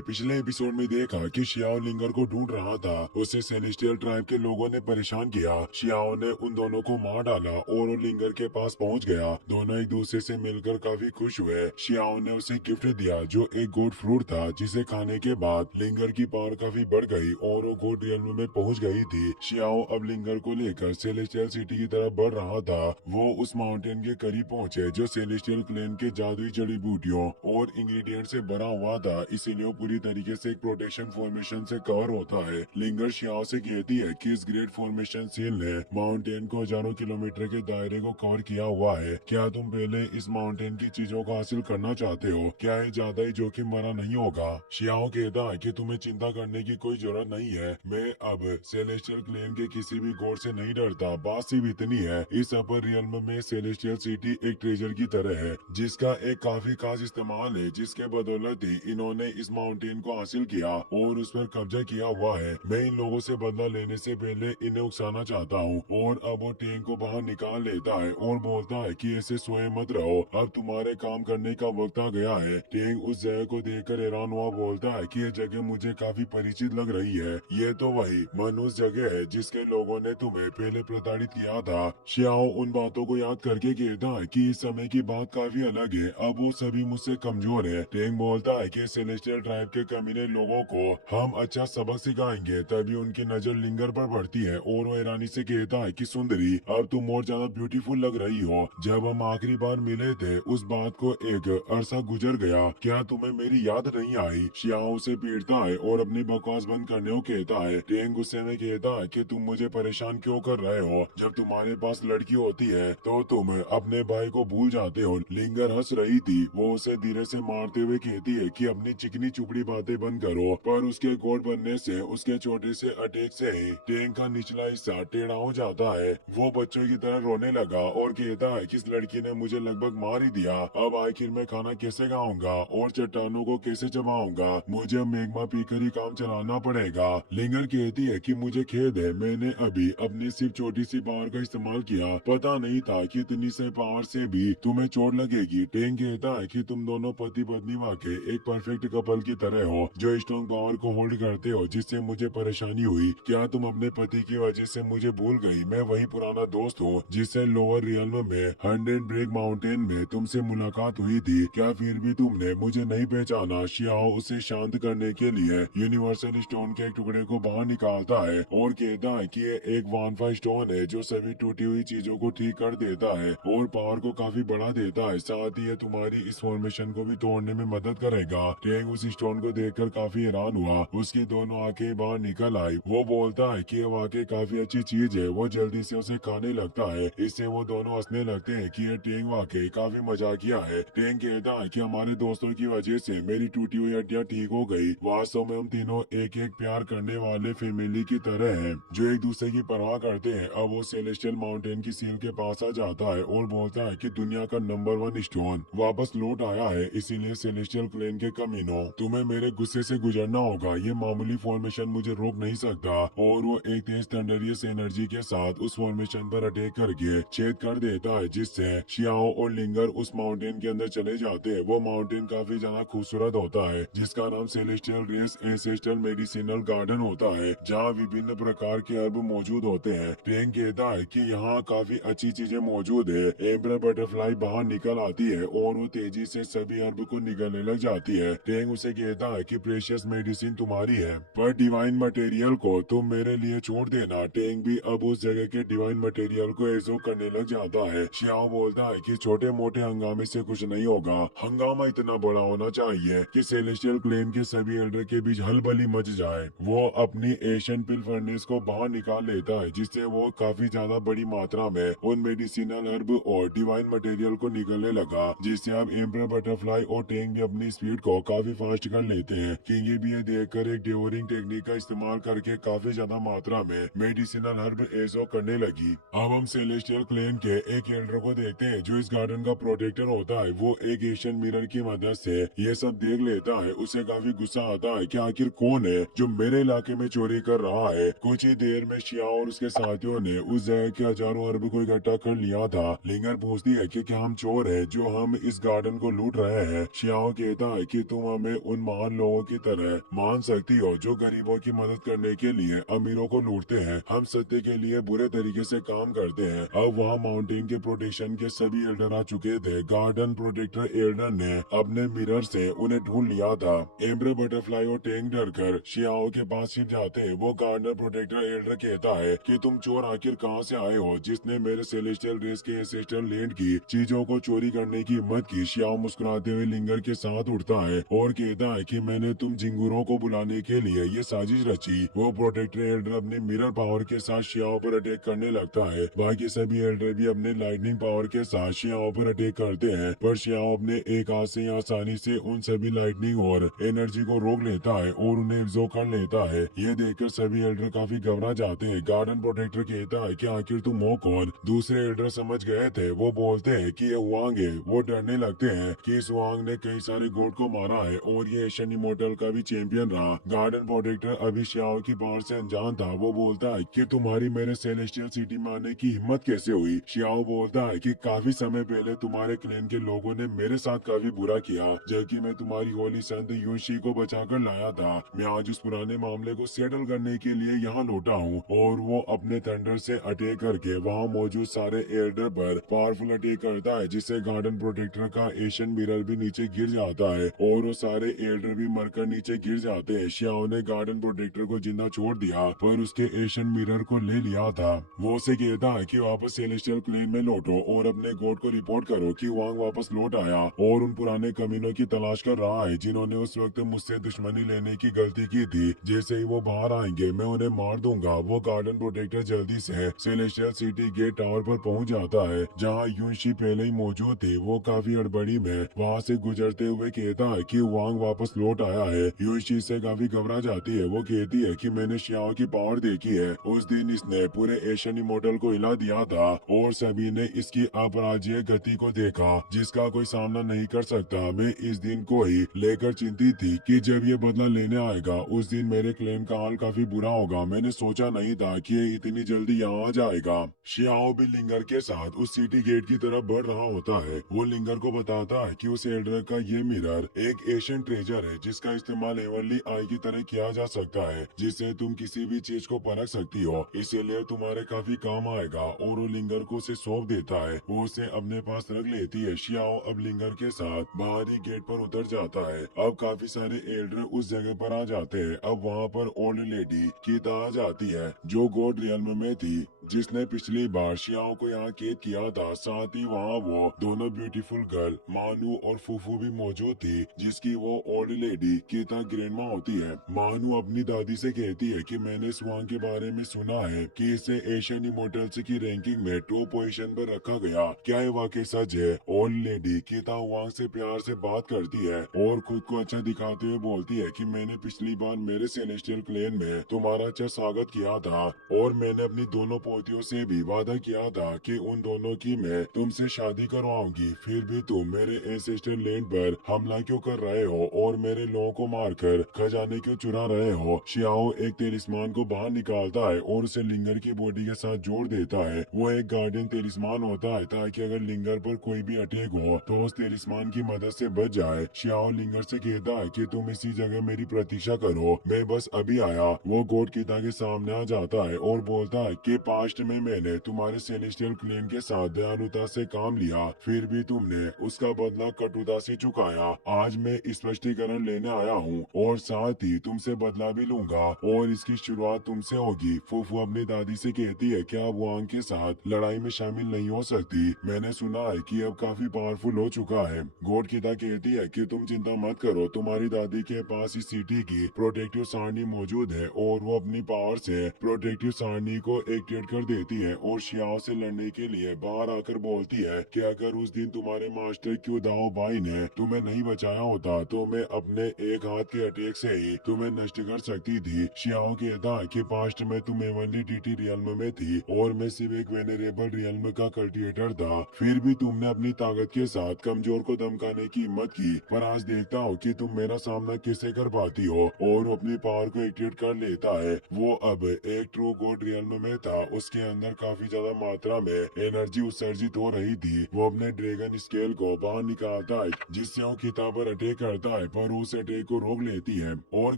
पिछले एपिसोड में देखा कि शियाओ लिंगर को ढूंढ रहा था। उसे सेलेस्टियल ट्राइब के लोगों ने परेशान किया। शियाओ ने उन दोनों को मार डाला और वो लिंगर के पास पहुंच गया। दोनों एक दूसरे से मिलकर काफी खुश हुए। शियाओ ने उसे गिफ्ट दिया जो एक गोड फ्रूट था, जिसे खाने के बाद लिंगर की पावर काफी बढ़ गई और वो गोड रियल्म में पहुंच गई थी। शियाओ अब लिंगर को लेकर सेलेस्टियल सिटी की तरफ बढ़ रहा था। वो उस माउंटेन के करीब पहुंचे जो सेलेस्टियल क्लेन के जादुई जड़ी बूटियों और इंग्रेडिएंट से भरा हुआ था, इसीलिए वो पूरी तरीके से एक प्रोटेक्शन फॉर्मेशन से कवर होता है। लिंगर शियाओ से कहती है कि इस ग्रेट फॉर्मेशन सील ने माउंटेन को हजारों किलोमीटर के दायरे को कवर किया हुआ है। क्या तुम पहले इस माउंटेन की चीजों को हासिल करना चाहते हो? क्या ये ज्यादा ही जोखिम भरा नहीं होगा? शियाओ कहता है कि तुम्हें चिंता करने की कोई जरूरत नहीं है। मैं अब सेलेस्टियल क्लेन के किसी भी गॉड से नहीं डरता। बात सिर्फ इतनी है, इस अपर रियल्म में सेलेस्टियल सिटी एक ट्रेजर की तरह है जिसका एक काफी खास इस्तेमाल है, जिसके बदौलत ही इन्होंने इस माउंटेन को हासिल किया और उस पर कब्जा किया हुआ है। मैं इन लोगों से बदला लेने से पहले इन्हें उकसाना चाहता हूँ। और अब वो टेंग को बाहर निकाल लेता है और बोलता है कि ऐसे सोए मत रहो, अब तुम्हारे काम करने का वक्त आ गया है। टेंग उस जगह को देखकर हैरान हुआ बोलता है कि यह जगह मुझे काफी परिचित लग रही है। ये तो वही मनुष्य जगह है जिसके लोगों ने तुम्हें पहले प्रताड़ित किया था। शियाओ उन बातों को याद करके कहता है कि इस समय की बात काफी अलग है, अब वो सभी मुझसे कमजोर है। टेंग बोलता है कि सेलेस्टियल ट्राइब के कमीने लोगों को हम अच्छा सबक सिखाएंगे। तभी उनकी नजर लिंगर पर पड़ती है और वो हैरानी से कहता है कि सुंदरी, अब तुम और ज्यादा ब्यूटीफुल लग रही हो। जब हम आखिरी बार मिले थे उस बात को एक अरसा गुजर गया, क्या तुम्हें मेरी याद नहीं आई? शियाओ उसे पीटता है और अपनी बकवास बंद करने को कहता है। टेंग गुस्से में कहता है कि तुम मुझे परेशान क्यों कर रहे हो? जब तुम्हारे पास लड़की होती है तो तुम अपने भाई को भूल जाते हो। लिंगर हंस रही थी। वो उसे धीरे से मारते हुए कहती है कि अपनी चिकनी चुपड़ी बातें बंद करो। पर उसके गोड बनने से उसके छोटे से अटैक से ही टेंग का निचला हिस्सा टेढ़ा हो जाता है। वो बच्चों की तरह रोने लगा और कहता है कि इस लड़की ने मुझे लगभग मार ही दिया। अब आखिर मैं खाना कैसे खाऊंगा और चट्टानों को कैसे चबाऊंगा? मुझे अब मैग्मा पीकर ही काम चलाना पड़ेगा। लिंगर कहती है कि मुझे खेद है, मैंने अभी अपनी सिर्फ छोटी सी पावर का इस्तेमाल किया। पता नहीं था कि इतनी से पावर से भी तुम्हें चोट लगेगी। टेंग कहता है कि तुम दोनों पति पत्नी वाकई एक परफेक्ट कपल की तरह हो जो स्ट्रॉन्ग पावर को होल्ड करते हो जिससे मुझे परेशानी हुई। क्या तुम अपने पति की वजह से मुझे भूल गई? मैं वही पुराना दोस्त हूँ जिससे लोअर रियल्म में 100 ब्रेक माउंटेन में तुमसे मुलाकात हुई थी। क्या फिर भी तुमने मुझे नहीं पहचाना? शियाओ उसे शांत करने के लिए यूनिवर्सल स्टोन के एक टुकड़े को बाहर निकालता है और कहता है कि ये एक वानफा स्टोन है जो सभी टूटी हुई चीजों को ठीक कर देता है और पावर को काफी बढ़ा देता है। साथ ही ये तुम्हारी इस फॉर्मेशन को भी तोड़ने में मदद करेगा। टेंग उस स्टोन को देखकर काफी हैरान हुआ। उसकी दोनों आंखें बाहर निकल आई। वो बोलता है कि ये वाकई काफी अच्छी चीज है। वो जल्दी से उसे खाने लगता है। इससे वो दोनों हंसने लगते हैं कि ये टेंग वाकई काफी मजाकिया है। टेंग कहता है कि हमारे दोस्तों की वजह से मेरी टूटी हुई हड्डियां ठीक हो गई। वास्तव में हम तीनों एक एक प्यार करने वाले फैमिली की तरह हैं जो एक दूसरे की परवाह करते हैं। अब वो सेलेस्टियल माउंटेन की सील के पास आ जाता है और बोलता है कि दुनिया का नंबर 1 स्टोन वापस लौट आया है, इसीलिए सेलेस्टियल क्लेन के कमीनों, तुम्हें मेरे गुस्से से गुजरना होगा। ये मामूली फॉर्मेशन मुझे रोक नहीं सकता। और वो एक तेज थंडरियस एनर्जी के साथ उस फॉर्मेशन पर अटैक करके छेद कर देता है, जिससे शियाओ और लिंगर उस माउंटेन के अंदर चले जाते हैं। वो माउंटेन काफी ज्यादा खूबसूरत होता है जिसका नाम celestial race ancestral medicinal garden होता है, जहाँ विभिन्न प्रकार के हर्ब मौजूद होते हैं। टेंग कहता है कि यहाँ काफी अच्छी चीजें मौजूद है। एम्बर बटरफ्लाई बाहर निकल आती है और वो तेजी से सभी हर्ब को निगलने लग जाती है। टेंग उसे कहता है कि प्रेशियस मेडिसिन तुम्हारी है पर डिवाइन मटेरियल को तुम मेरे लिए छोड़ देना। टेंग भी अब उस जगह के डिवाइन मटेरियल को एजो करने लग जाता है। शियाओ बोलता है कि छोटे मोटे हंगामे से कुछ नहीं होगा, हंगामा इतना बड़ा होना चाहिए कि सेलेस्टियल क्लेन के सभी एल्डर के बीच हलबली मच जाए। वो अपनी एशियन पिल फर्नेस को बाहर निकाल लेता है जिससे वो काफी ज्यादा बड़ी मात्रा में उन मेडिसिनल हर्ब और डिवाइन मटेरियल को निकलने लगा, जिससे अब एम्पर बटरफ्लाई और टेंग भी अपनी स्पीड को काफी फास्ट कर लेते हैं। किंगी भी ये देखकर एक डेवरिंग टेक्निक का इस्तेमाल करके काफी ज्यादा मात्रा में मेडिसिनल हर्ब एजो करने लगी। अब हम सेलेस्टियल क्लेन के एक एल्डर को देखते हैं जो इस गार्डन का प्रोटेक्टर होता है। वो एक एशियन मिरर की मदद से ये सब देख लेता है। उसे काफी गुस्सा आता है कि आखिर कौन है जो मेरे इलाके में चोरी कर रहा है। कुछ ही देर में शियाओ और उसके साथियों ने उस जगह के हजारों अरब को इकट्ठा कर लिया था। लिंगर पूछती है कि क्या हम चोर है जो हम इस गार्डन को लूट रहे हैं? शियाओ कहता है कि तुम हमें उन महान लोगों की तरह मान सकती हो जो गरीबों की मदद करने के लिए अमीरों को लूटते हैं। हम सत्य के लिए बुरे तरीके से काम करते हैं। अब वहाँ माउंटेन के प्रोटेक्शन के सभी एल्डर आ चुके थे। गार्डन प्रोटेक्टर एल्डर ने अपने मिरर से उन्हें ढूंढ लिया था। एम्बर बटरफ्लाई और टैंक डरकर शियाओ के पास छिप जाते हैं। वो गार्डन प्रोटेक्टर एल्डर कहता है कि तुम चोर आखिर कहाँ से आए हो जिसने मेरे सेलेस्टियल रेस के एंसेस्टर लैंड की चीजों को चोरी करने की हिम्मत की। शियाओ मुस्कुराते हुए लिंगर के साथ उठता है और कहता है कि मैंने तुम जिंगुरों को बुलाने के लिए ये साजिश रची। वो प्रोटेक्टर एल्डर अपने मिरर पावर के साथ शियाओ पर अटैक करने लगता है। बाकी सभी एल्डर भी अपने लाइटनिंग पावर के साथ शियाओ पर अटैक करते हैं, पर शियाओ अपने एक हाथ से आसानी से उन सभी लाइटनिंग और एनर्जी को रोक लेता है और उन्हें एब्जॉर्ब कर लेता है। ये देखकर सभी एल्डर काफी घबरा जाते हैं। गार्डन प्रोटेक्टर कहता है कि आखिर तुम हो कौन। दूसरे एल्डर समझ गए थे। वो बोलते हैं कि ये हुआंग है। वो डरने लगते हैं कि इस हुआंग ने कई सारे गोड को मारा है और ये एशियन इमोर्टल का भी चैंपियन रहा। गार्डन प्रोटेक्टर अभी शियाओ की पावर से अनजान था। वो बोलता है कि तुम्हारी मेरे सेलेस्टियल सिटी में आने की हिम्मत कैसे हुई। शियाओ बोलता है कि काफी समय पहले तुम्हारे क्लैन के लोगों ने मेरे साथ काफी बुरा किया, जबकि मैं तुम्हारी होली संत यूशी को बचाकर लाया था। मैं आज उस पुराने मामले को सेटल करने के लिए यहाँ लौटा हूँ। और वो अपने थंडर से अटैक करके वहाँ मौजूद सारे एल्डर पर पावरफुल अटैक करता है, जिससे गार्डन प्रोटेक्टर का एशियन मिरर भी नीचे गिर जाता है और वो सारे एल्डर भी मरकर नीचे गिर जाते हैं। शियाओ ने गार्डन प्रोटेक्टर को जिंदा छोड़ दिया पर उसके एशियन मिरर को ले लिया था। वो उसे कहता है कि वापस सेलेस्टियल प्लेन में लौटो और अपने गॉड को रिपोर्ट करो कि वांग वापस लौट आया और उन पुराने कमीनों की तलाश कर रहा है जिन्होंने उस वक्त मुझसे दुश्मनी लेने की गलती की थी। जैसे ही वो बाहर आएंगे मैं उन्हें मार दूंगा। वो गार्डन प्रोटेक्टर जल्दी से सेलेस्टियल सिटी गेट टावर पर पहुंच जाता है जहाँ यूशी पहले ही मौजूद थी। वो काफी हड़बड़ी में वहाँ से गुजरते हुए कहता है कि वांग वापस लौट आया है। यूशी से काफी घबरा जाती है। वो कहती है कि मैंने शियाओ की पावर देखी है। उस दिन इसने पूरे एशियन इमोर्टल को हिला दिया था और सभी ने इसकी अपराज्य गति को देखा जिसका कोई सामना नहीं कर सकता। मैं इस दिन को ही लेकर चिंतित थी कि जब ये बदला लेने आएगा उस दिन मेरे क्लेम का हाल काफी बुरा होगा। मैंने सोचा नहीं था कि ये इतनी जल्दी यहाँ आ जाएगा। शियाओ भी लिंगर के साथ उस सिटी गेट की तरफ बढ़ रहा होता है। वो लिंगर को बताता है कि उस एल्डर का ये मिरर एक एशियन ट्रेजर है जिसका इस्तेमाल एवरली आई की तरह किया जा सकता है, जिससे तुम किसी भी चीज को परख सकती हो। इसीलिए तुम्हारे काफी काम आएगा। और वो लिंगर को उसे सौंप देता है। वो उसे अपने पास रख लेती है। शियाओ अब लिंगर के साथ बाहरी गेट पर उतर जाता है। अब काफी सारे एल्डर उस जगह पर आ जाते हैं। अब वहाँ पर ओल्ड लेडी कीता आ जाती है जो गॉड रियल्म में थी, जिसने पिछली बार शियाओ को यहाँ कैद किया था। साथ ही वहाँ वो दोनों ब्यूटीफुल गर्ल मानू और फूफू भी मौजूद थी, जिसकी वो ओल्ड लेडी कीता ग्रैंडमा होती है। मानू अपनी दादी से कहती है कि मैंने स्वांग के बारे में सुना है कि इसे एशियन इमोर्टल्स की रैंकिंग में टॉप पोजीशन पर रखा गया। क्या ये वाकई सच है? ओल्ड लेडी कीता वांग से प्यार से बात करती है और खुद को अच्छा दिखाते हुए बोलती है कि मैंने पिछली बार मेरे सेलेस्टियल क्लैन में तुम्हारा अच्छा स्वागत किया था और मैंने अपनी दोनों पोतियों से भी वादा किया था कि उन दोनों की मैं तुमसे शादी करवाऊंगी। फिर भी तुम मेरे एंसेस्टर लैंड पर हमला क्यों कर रहे हो और मेरे लोगों को मारकर खजाने क्यों चुरा रहे हो? शियाओ एक तेलिस्मान को बाहर निकालता है और उसे लिंगर की बॉडी के साथ जोड़ देता है। वो एक गार्डियन तेलिस्मान होता है ताकि अगर लिंगर पर कोई भी अटैक हो तो उस तेलिस्मान की मदद से बच जाए। शियाओ लिंगर से कहता है कि तुम इसी जगह मेरी प्रतीक्षा करो, मैं बस अभी आया। वो गॉड कीता के सामने आ जाता है और बोलता है कि पास्ट में मैंने तुम्हारे सेलेस्टियल क्लैन के साथ दयालुता से काम लिया, फिर भी तुमने उसका बदला कटुता से चुकाया। आज मैं स्पष्टीकरण लेने आया हूँ और साथ ही तुमसे बदला भी लूंगा और इसकी शुरुआत तुमसे होगी। फूफू अपनी दादी से कहती है कि आप वांग के साथ लड़ाई में शामिल नहीं हो सकती। मैंने सुना है कि अब काफी पावरफुल हो चुका है। गॉड कीता कहती है कि तुम चिंता मत करो, तुम्हारी दादी के पास इस सिटी की प्रोटेक्टिव सारणी मौजूद है और वो अपनी पावर से प्रोटेक्टिव सारणी को एक्टिवेट कर देती है और शियाओ से लड़ने के लिए बाहर आकर बोलती है कि अगर उस दिन तुम्हारे मास्टर क्यू दाओ बाई ने तुम्हें नहीं बचाया होता तो मैं अपने एक हाथ के अटैक से ही तुम्हें नष्ट कर सकती थी। शियाओ कहता है कि पास्ट में तुम एवनली टीटी रियल्म में थी और मैं सिर्फ एक वेनेरेबल रियल्म का कल्टिवेटर था, फिर भी तुमने अपनी ताकत के साथ कमजोर को धमकाने की हिम्मत की। पर आज देखता हूँ कि तुम मेरा सामना कैसे कर पाती हो। और वो अपनी पावर को एक्टिवेट कर लेता है। वो अब एक ट्रू गॉड रियल्म में था। उसके अंदर काफी ज्यादा मात्रा में एनर्जी उत्सर्जित हो रही थी। वो अपने ड्रैगन स्केल को बाहर निकालता है जिससे वो किताब पर अटैक करता है, पर उस अटैक को रोक लेती है और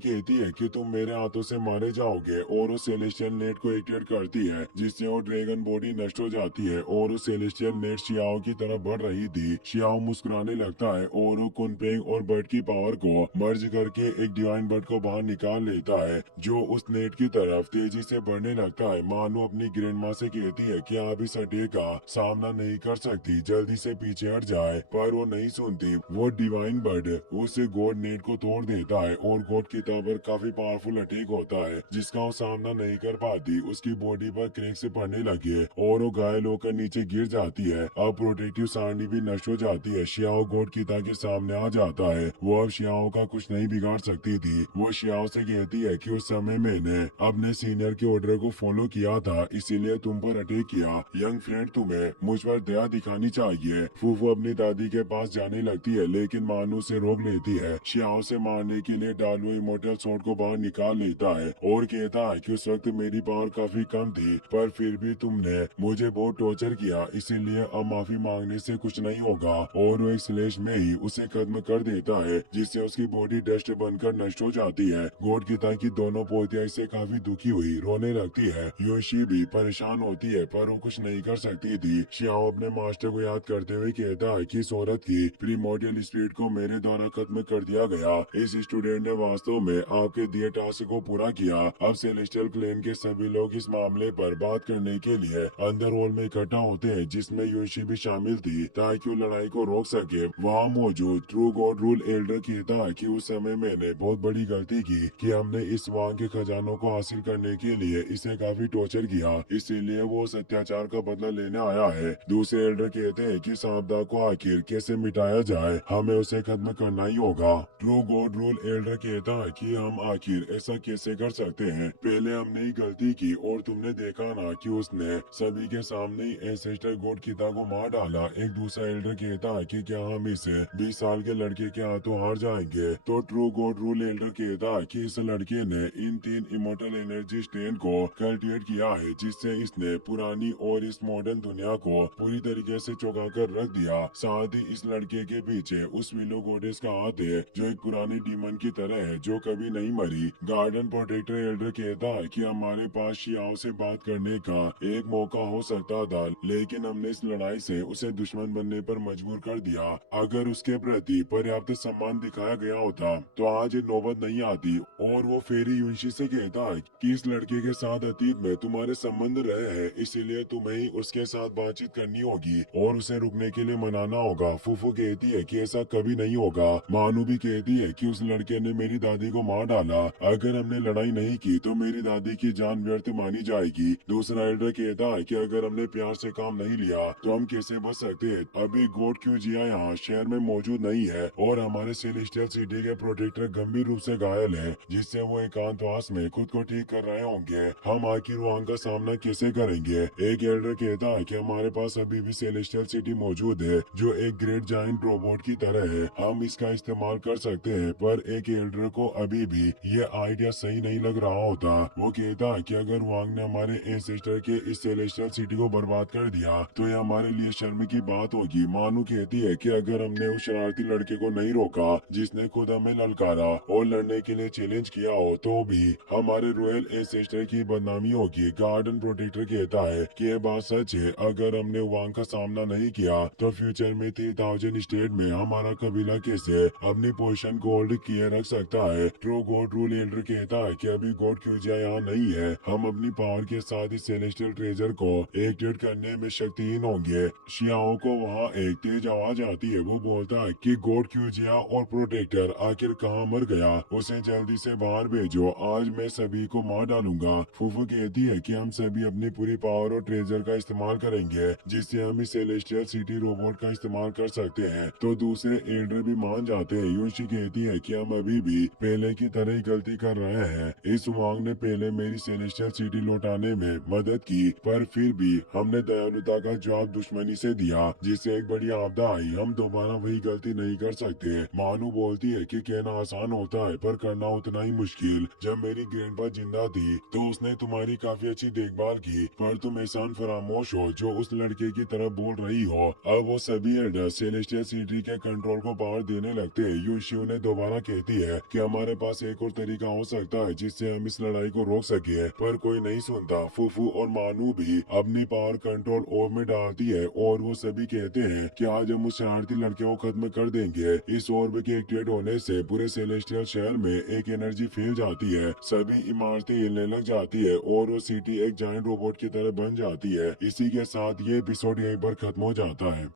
कहती है कि तुम मेरे हाथों से मारे जाओगे, और वो सेलेस्टियल नेट को एक्टिवेट करती है जिससे वो ड्रैगन बॉडी नष्ट हो जाती है। और वो सेलेस्टियल नेट शियाओ की तरफ बढ़ रही थी। शियाओ मुस्कुराने लगता है और वो कुनपेंग और बर्ड की पावर को मर्ज करके एक डिवाइन बर्ड को बाहर निकाल लेता है जो उस नेट की तरफ तेजी से बढ़ने लगता है। मानो अपनी ग्रैंड माँ से कहती है कि आप इस अटैक का सामना नहीं कर सकती, जल्दी से पीछे हट जाए, पर वो नहीं सुनती। वो डिवाइन बर्ड उसे गॉड नेट को तोड़ देता है और गॉड किताब पर काफी पावरफुल अटैक होता है जिसका वो सामना नहीं कर पाती। उसकी बॉडी पर क्रैक से पड़ने लगे और वो घायल होकर नीचे गिर जाती है। अब प्रोटेक्टिव सारणी भी नष्ट हो जाती है। शियाओ गॉड किता के सामने आ जाता है। वो अब शियाओ का कुछ नहीं बिगाड़ सकती थी। वो शियाओ से कहती है कि उस समय मैंने अपने सीनियर के ऑर्डर को फॉलो किया था, इसीलिए तुम पर अटैक किया। यंग फ्रेंड, तुम्हें मुझ पर दया दिखानी चाहिए। फूफू अपनी दादी के पास जाने लगती है लेकिन मानू से रोक लेती है। शियाओ से मारने के लिए डालू इमोर्टल स्वॉर्ड को बाहर निकाल लेता है और कहता है कि उस वक्त मेरी पावर काफी कम थी, पर फिर भी तुमने मुझे बहुत टॉर्चर किया, इसीलिए अब माफी मांगने से कुछ नहीं होगा। और वो एक स्लेश में ही उसे खत्म कर देता है जिससे उसकी बॉडी डस्ट बनकर नष्ट हो जाती है। गॉड किता की दोनों पोतियां इससे काफी दुखी हुई रोने लगती है। योशी भी परेशान होती है पर वो कुछ नहीं कर सकती थी। शियाओ अपने मास्टर को याद करते हुए कहता है कि इस औरत की प्रीमोर्डियल स्पिरिट को मेरे द्वारा खत्म कर दिया गया। इस स्टूडेंट ने वास्तव में आपके दिए टास्क को पूरा किया। अब सेलेस्टियल क्लेन के सभी लोग इस मामले पर बात करने के लिए अंदर हॉल में इकट्ठा होते हैं जिसमें योशी भी शामिल थी ताकि वो लड़ाई को रोक सके। वहाँ मौजूद ट्रू गॉड रूल एल्डर कहता है कि उस समय मैंने बहुत बड़ी गलती की कि हमने इस वांग के खजानों को हासिल करने के लिए इसे काफी टॉर्चर किया, इसीलिए वो उस अत्याचार का बदला लेने आया है। दूसरे एल्डर कहते हैं कि सांपदा को आखिर कैसे मिटाया जाए, हमें उसे खत्म करना ही होगा। ट्रू गॉड रूल एल्डर कहता है कि हम आखिर ऐसा कैसे कर सकते हैं, पहले हमने ही गलती की और तुमने देखा ना कि उसने सभी के सामने ही एंसेस्टर गॉड किता को मार डाला। एक दूसरा एल्डर कहता है कि क्या हम इसे 20 साल के लड़के के हाथों हार जाएंगे। तो ट्रू गॉड रूल एल्डर कहता है कि इस लड़के ने इन 3 इमोर्टल एनर्जी स्ट्रेन को कल्टिवेट किया है जिससे इसने पुरानी और इस मॉडर्न दुनिया को पूरी तरीके से चौंका कर रख दिया। साथ ही इस लड़के के पीछे उस विलो गॉडेस का हाथ है जो एक पुरानी डीमन की तरह है जो कभी नहीं मरी। गार्डन प्रोटेक्टर एल्डर कहता है कि हमारे पास शियाओ से बात करने का एक मौका हो सकता था, लेकिन हमने इस लड़ाई से उसे दुश्मन बनने पर मजबूर कर दिया। अगर उसके प्रति पर्याप्त सम्मान दिखाया गया होता तो आज ये नौबत नहीं आती। और वो फेरी युंशी से कहता है कि इस लड़के के साथ अतीत में तुम्हारे संबंध रहे हैं, इसीलिए तुम्हें ही उसके साथ बातचीत करनी होगी और उसे रुकने के लिए मनाना होगा। फूफू कहती है कि ऐसा कभी नहीं होगा। मानू भी कहती है कि उस लड़के ने मेरी दादी को मार डाला, अगर हमने लड़ाई नहीं की तो मेरी दादी की जान व्यर्थ मानी जाएगी। दूसरा एल्डर कहता है कि अगर हमने प्यार से काम नहीं लिया तो हम कैसे बच सकते हैं। अभी गॉड क्यूजिया यहाँ शहर में मौजूद नहीं है और हमारे सेलेस्टियल सिटी के प्रोटेक्टर गंभीर रूप से घायल है जिससे वो एकांतवास में खुद को ठीक कर रहे होंगे। हम आखिर वहाँ का सामना कैसे करेंगे। एक एल्डर कहता है कि हमारे पास अभी भी सेलेस्टियल सिटी मौजूद है जो एक ग्रेट जाइंट रोबोट की तरह है, हम इसका इस्तेमाल कर सकते हैं। पर एक एल्डर को अभी भी ये आइडिया सही नहीं लग रहा होता। वो कहता है कि अगर वांग ने हमारे एंसेस्टर के इस सेलेस्टियल सिटी को बर्बाद कर दिया तो ये हमारे लिए शर्म की बात होगी। मानू कहती है कि अगर हमने उस शरारती लड़के को नहीं रोका जिसने खुद हमें ललकारा और लड़ने के लिए चैलेंज किया हो तो भी हमारे रॉयल एंसेस्टर की बदनामी होगी। गार्डन प्रोटेक्टर कहता है कि ये बात सच है, अगर हमने वांग का सामना नहीं किया तो फ्यूचर में 3000 स्टेट में हमारा कबीला कैसे अपनी पोजीशन को होल्ड किए रख सकता है। ट्रू गॉड रूल एल्डर कहता है कि अभी गॉड क्यूजिया यहाँ नहीं है, हम अपनी पावर के साथ इस सेलेस्टियल ट्रेजर को एक्टिवेट करने में शक्तिहीन होंगे। शियाओ को वहाँ एक तेज आवाज आती है। वो बोलता है कि गॉड क्यूजिया और प्रोटेक्टर आखिर कहाँ मर गया, उसे जल्दी से बाहर भेजो, आज मैं सभी को मार डालूंगा। फूफू कहती है कि हम सभी अपनी पूरी पावर और ट्रेजर का इस्तेमाल करेंगे जिससे हम इस सेलेस्टियल सिटी रोबोट का इस्तेमाल कर सकते हैं। तो दूसरे एल्डर भी मान जाते हैं। योशी कहती है कि हम अभी भी पहले की तरह ही गलती कर रहे हैं। इस वांग ने पहले मेरी सेलेस्टियल सिटी लौटाने में मदद की पर फिर भी हमने दयालुता का जवाब दुश्मनी से दिया जिससे एक बड़ी आपदा आई। हम दोबारा वही गलती नहीं कर सकते। मानू बोलती है कि कहना आसान होता है पर करना उतना ही मुश्किल। जब मेरी ग्रैंडपा जिंदा थी तो उसने तुम्हारी काफी अच्छी देखभाल देखभाल की, पर तुम एहसान फरामोश हो जो उस लड़के की तरफ बोल रही हो। अब वो सभी एडल्ट सेलेस्टियल सिटी के कंट्रोल को पावर देने लगते हैं। यूशियो ने दोबारा कहती है कि हमारे पास एक और तरीका हो सकता है जिससे हम इस लड़ाई को रोक सके, पर कोई नहीं सुनता। फूफू और मानू भी अपनी पावर कंट्रोल ओर्ब में डालती है और वो सभी कहते हैं कि आज हम उस शरारती लड़के को खत्म कर देंगे। इस ओर्ब के एक्टिवेट होने से पूरे सेलेस्टियल शहर में एक एनर्जी फैल जाती है, सभी इमारतें हिलने लग जाती है और वो सिटी एक जायंट रोबोट की तरह बन जाती है। इसी के साथ ये एपिसोड यहीं पर खत्म हो जाता है।